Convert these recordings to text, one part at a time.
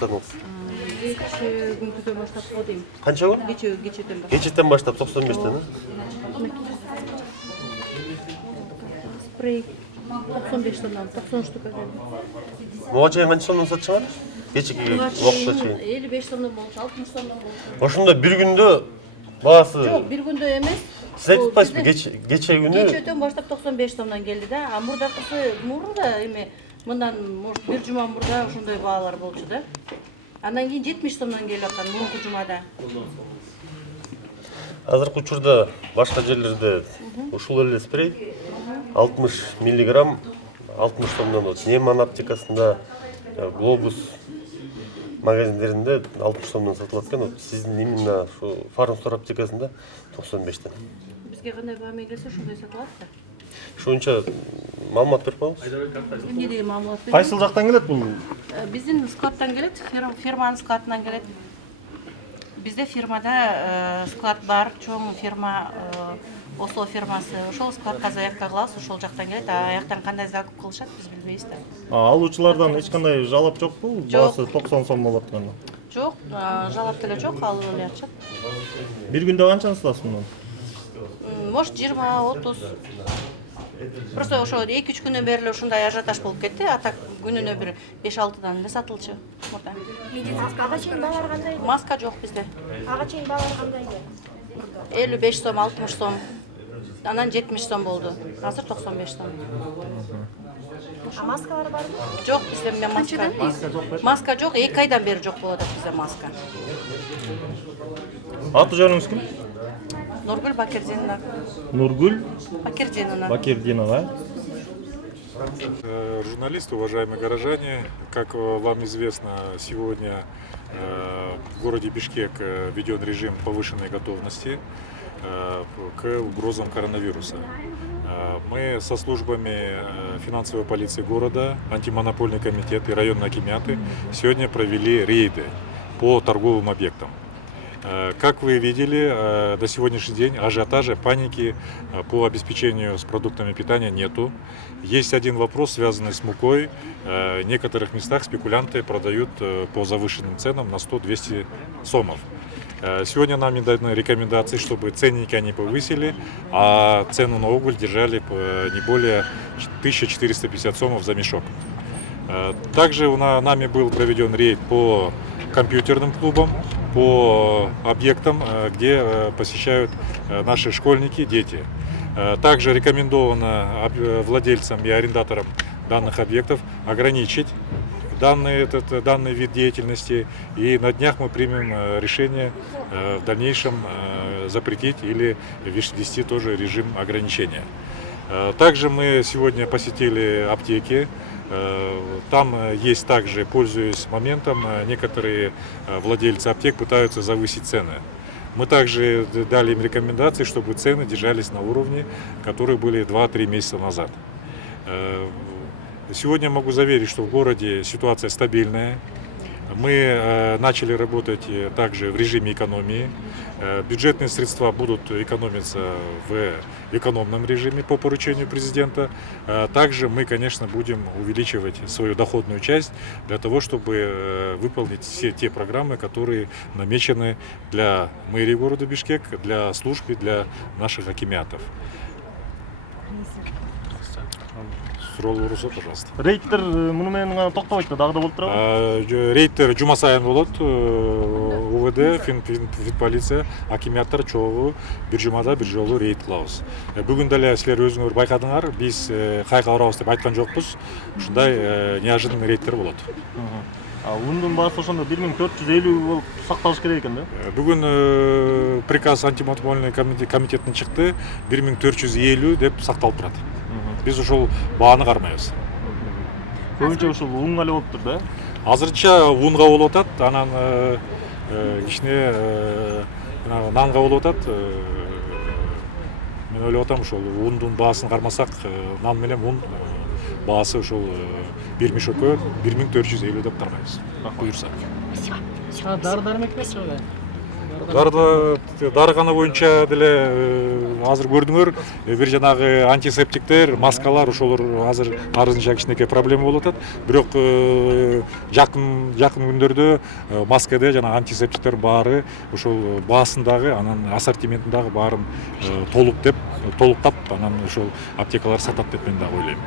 баштадыңыз? Кече күндүдөн баштап го дейм. Канча күн? Кечеден баштап. Кечеден баштап 95-тен. Спрей 95 тоннан 93 төгө келди. Буга чейин канча сомдон сатчыңар? Кечеги убакытка чейин. 55 тоннан болчу, 60 тоннан болчу. Ошондо бир күндө баасы. Жок, бир күндө эмес. Сиз айтып атпайсызбы? Кече күнү. Кечеден баштап 95 тоннан келди да. А мурдакысы мурда эме мындан может бир жума мурда ошондой баалар болчу да. Андан кийин 70 тоннан келип аткан мурунку жумада. Азыркы учурда башка жерлерде ушул эле спрей 60 миллиграмм 60 сомдон болот. Неман аптекасында, Глобус магазиндеринде 60 сомдон сатылат экен. Сиздин именно ушу Фармстор аптекасында 95тен. Бизге кандай баамен келсе ошондой сатылат да. Ушунча маалымат берип коюңуз. Эмне деген маалымат берет? Кайсыл жактан келет бул? Биздин складтан келет, фирманын складынан келет. Бизде фирмада склад бар, чоң фирма, Осло фирмасы. Ошол складка заявка кылабыз, ошол жактан келет. А аяктан кандай закуп кылышат, биз билбейбиз да. Алуучулардан эч кандай жалап жокпу? Баасы 90 сом болот экен. Жок, жалап деле жок, алып эле атышат. Бир күндө канчаны сатасыз мындан? Может 20-30. Просто ошо 2-3 күнөн бери эле ушундай ажиотаж болуп кетти. А так күнүнө бир 5-6дан эле сатылчу мурда. Медицинский ага чейин баалар кандай? Маска жок бизде. Ага чейин баалар кандай? 55 сом, 60 сом. Анан 70 сом болду. Азыр 95 сом. А маскалар барбы? Жок, бизде маска. Маска жок, 2 айдан бери жок болуп атат бизде маска. Аты жөнүңүз ким? Нургүл Бакирдинова. Нургүл Бакирдинова. Бакирдинова. Журналисты, уважаемые горожане, как вам известно, сегодня в городе Бишкек введен режим повышенной готовности к угрозам коронавируса. Мы со службами финансовой полиции города, антимонопольный комитет и районные акимяты сегодня провели рейды по торговым объектам. Как вы видели, до сегодняшний день ажиотажа, паники по обеспечению с продуктами питания нету. Есть один вопрос, связанный с мукой. В некоторых местах спекулянты продают по завышенным ценам на 100-200 сомов. Сегодня нам даны рекомендации, чтобы ценники они повысили, а цену на уголь держали не более 1450 сомов за мешок. Также нами был проведен рейд по компьютерным клубам, по объектам, где посещают наши школьники, дети. Также рекомендовано владельцам и арендаторам данных объектов ограничить данный вид деятельности, и на днях мы примем решение в дальнейшем запретить или ввести тоже режим ограничения. Также мы сегодня посетили аптеки. Там есть также, пользуясь моментом, некоторые владельцы аптек пытаются завысить цены. Мы также дали им рекомендации, чтобы цены держались на уровне, которые были 2-3 месяца назад. Сегодня могу заверить, что в городе ситуация стабильная. Мы начали работать также в режиме экономии. Бюджетные средства будут экономиться в экономном режиме по поручению президента. Также мы, конечно, будем увеличивать свою доходную часть для того, чтобы выполнить все те программы, которые намечены для мэрии города Бишкек, для служб и для наших акимятов. Пожалуйста. Рейдтер муну менен гана токтобойт да, дагы да болуп турабы? Рейдтер жума сайын болот. УВД, финполиция, акимяттар чогуу бир жумада бир жолу рейд кылабыз. Бүгүн деле силер өзүңөр байкадыңар, биз кайга барабыз деп айткан жокпуз. Ушундай неожиданный рейдтер болот. Ундун баасы ошондо 1450 болуп сакталыш керек экен да? Бүгүн приказ антимонопольный комитеттен чыкты, 1450 деп сакталып турат. Биз ошол бааны кармайбыз. Көбүнчө ушул унга эле болуптур да? Азырча унга болуп атат, анан кичине нанга болуп атат. Мен ойлоп атам, ошол ундун баасын кармасак, нан менен ун баасы ошол бир мешокко 1450 деп тармайбыз. Буюрса. Спасибо. Дары-дармек берчү. дарыгана боюнча деле азыр көрдүңөр бир жанагы антисептиктер, маскалар ошолор азыр арызынча кичинекей проблема болуп атат. Бирок жакын күндөрдө маскада жана антисептиктер баары ошол баасындагы, анан ассортиментиндагы баарын толуктап, анан ошол аптекалар сатат деп мен дагы ойлойм.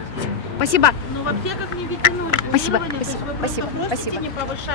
Спасибо. Но в аптеках не введено Спасибо, регулирование, то есть спасибо, вы просто спасибо, просите, спасибо. не повышайте.